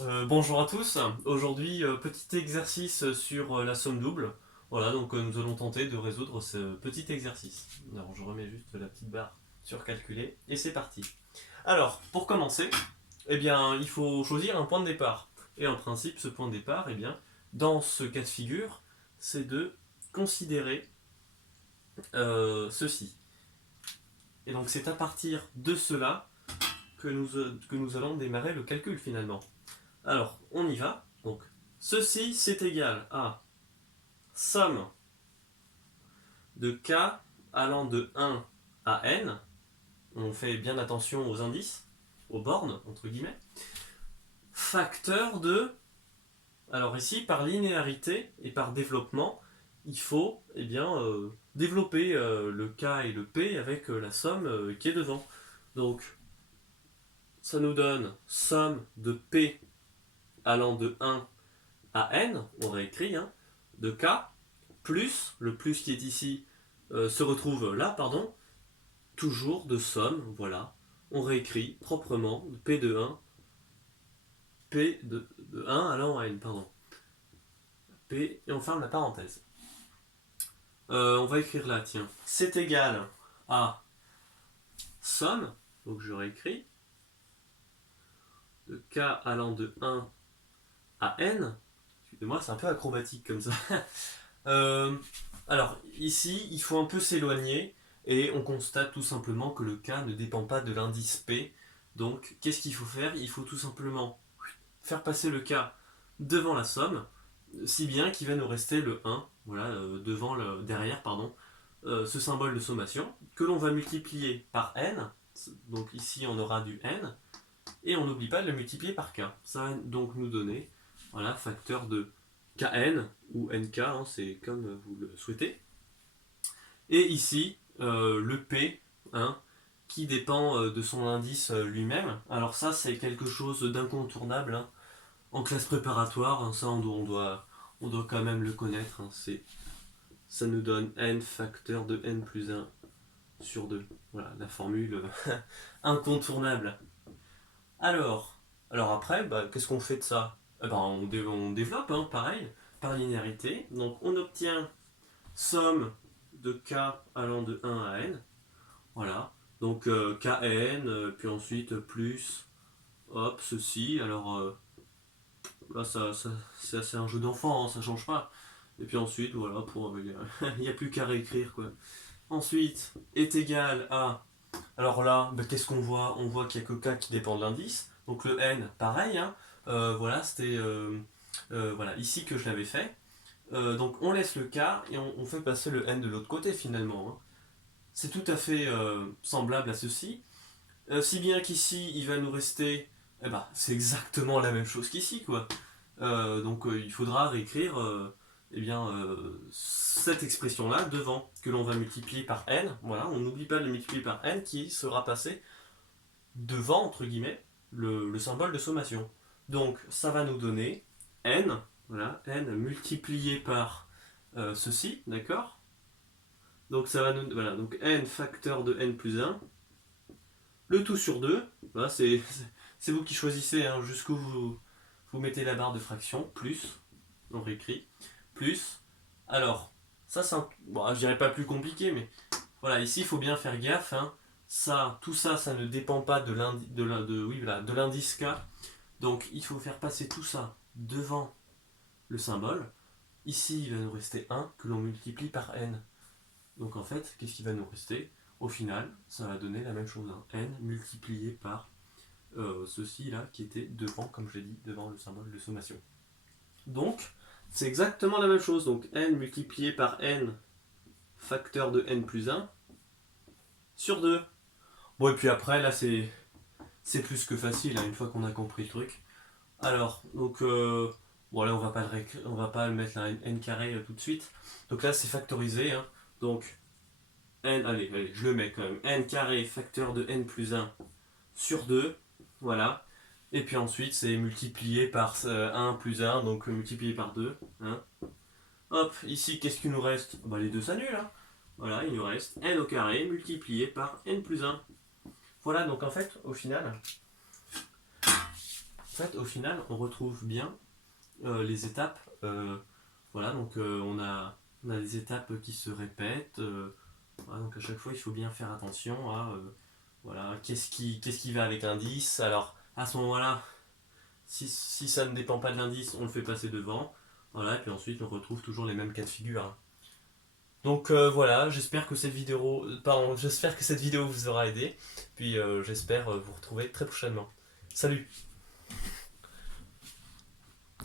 Bonjour à tous. Aujourd'hui, petit exercice sur la somme double. Voilà, donc nous allons tenter de résoudre ce petit exercice. Alors, je remets juste la petite barre sur calculer et c'est parti. Alors, pour commencer, eh bien, il faut choisir un point de départ. Et en principe, ce point de départ, eh bien, dans ce cas de figure, c'est de considérer ceci. Et donc, c'est à partir de cela que nous allons démarrer le calcul finalement. Alors, on y va. Donc, ceci, c'est égal à somme de k allant de 1 à n. On fait bien attention aux indices, aux bornes, entre guillemets. Facteur de... Alors ici, par linéarité et par développement, il faut développer le k et le p avec la somme qui est devant. Donc, ça nous donne somme de p allant de 1 à n, on réécrit, hein, de k, plus, le plus qui est ici se retrouve là, pardon, toujours de somme, voilà. On réécrit proprement P de 1, P de 1 allant à n, pardon. P, et on ferme la parenthèse. On va écrire là, tiens. C'est égal à somme, donc je réécris, de k allant de 1 à n. Excusez-moi, c'est un peu acrobatique comme ça. Euh, alors, ici, il faut un peu s'éloigner et on constate tout simplement que le k ne dépend pas de l'indice P. Donc, qu'est-ce qu'il faut faire? Il faut tout simplement faire passer le k devant la somme, si bien qu'il va nous rester le 1, voilà, derrière, pardon, ce symbole de sommation, que l'on va multiplier par n. Donc ici, on aura du n, et on n'oublie pas de le multiplier par k. Ça va donc nous donner, voilà, facteur de kn, ou nk, hein, c'est comme vous le souhaitez. Et ici, le p, hein, qui dépend de son indice lui-même. Alors ça, c'est quelque chose d'incontournable, hein. En classe préparatoire, hein, ça on doit quand même le connaître, hein, ça nous donne n facteur de n plus 1 sur 2. Voilà, la formule incontournable. Alors, alors après, qu'est-ce qu'on fait de ça? On développe, hein, pareil, par linéarité. Donc on obtient somme de k allant de 1 à n. Voilà. Donc kn, puis ensuite plus, hop, ceci. Alors là, c'est un jeu d'enfant, hein, ça change pas. Et puis ensuite, voilà, il n'y a plus qu'à réécrire, quoi. Ensuite, est égal à... Alors là, qu'est-ce qu'on voit? On voit qu'il n'y a que k qui dépend de l'indice. Donc le n, pareil, hein. Voilà, c'était voilà, ici que je l'avais fait. Donc on laisse le k et on fait passer le n de l'autre côté, finalement, hein. C'est tout à fait semblable à ceci. Si bien qu'ici, il va nous rester... c'est exactement la même chose qu'ici, quoi. Donc il faudra réécrire cette expression-là devant, que l'on va multiplier par n. Voilà, on n'oublie pas de le multiplier par n qui sera passé devant, entre guillemets, le symbole de sommation. Donc ça va nous donner n, voilà, n multiplié par ceci, d'accord? Donc ça va nous... Voilà, donc n facteur de n plus 1, le tout sur 2, voilà, c'est vous qui choisissez, hein, jusqu'où vous mettez la barre de fraction, plus, on réécrit, plus, alors, ça c'est bon, je dirais pas plus compliqué, mais voilà, ici il faut bien faire gaffe, hein, tout ça, ça ne dépend pas de l'indice K, donc il faut faire passer tout ça devant le symbole, ici il va nous rester 1 que l'on multiplie par n, donc en fait, qu'est-ce qui va nous rester? Au final, ça va donner la même chose, hein, n multiplié par ceci là qui était devant, comme je l'ai dit, devant le symbole de sommation. Donc, c'est exactement la même chose. Donc n multiplié par n facteur de n plus 1 sur 2. Bon, et puis après, là, c'est plus que facile, hein, une fois qu'on a compris le truc. Alors, donc, bon, là, on va pas le mettre là, n carré tout de suite. Donc là, c'est factorisé, hein. Donc, allez, je le mets quand même. N carré facteur de n plus 1 sur 2. Voilà. Et puis ensuite, c'est multiplié par 1 plus 1, donc multiplié par 2. Hein. Hop, ici, qu'est-ce qu'il nous reste? Les deux s'annulent. Hein. Voilà, il nous reste n au carré multiplié par n plus 1. Voilà, donc en fait, au final, fait, au final, on retrouve bien les étapes. Voilà, donc on a des étapes qui se répètent. Voilà, donc à chaque fois, il faut bien faire attention à voilà, qu'est-ce qui va avec l'indice. Alors, à ce moment-là, si ça ne dépend pas de l'indice, on le fait passer devant. Voilà, et puis ensuite, on retrouve toujours les mêmes cas de figure, hein. Donc voilà, j'espère que cette vidéo vous aura aidé. Puis j'espère vous retrouver très prochainement. Salut!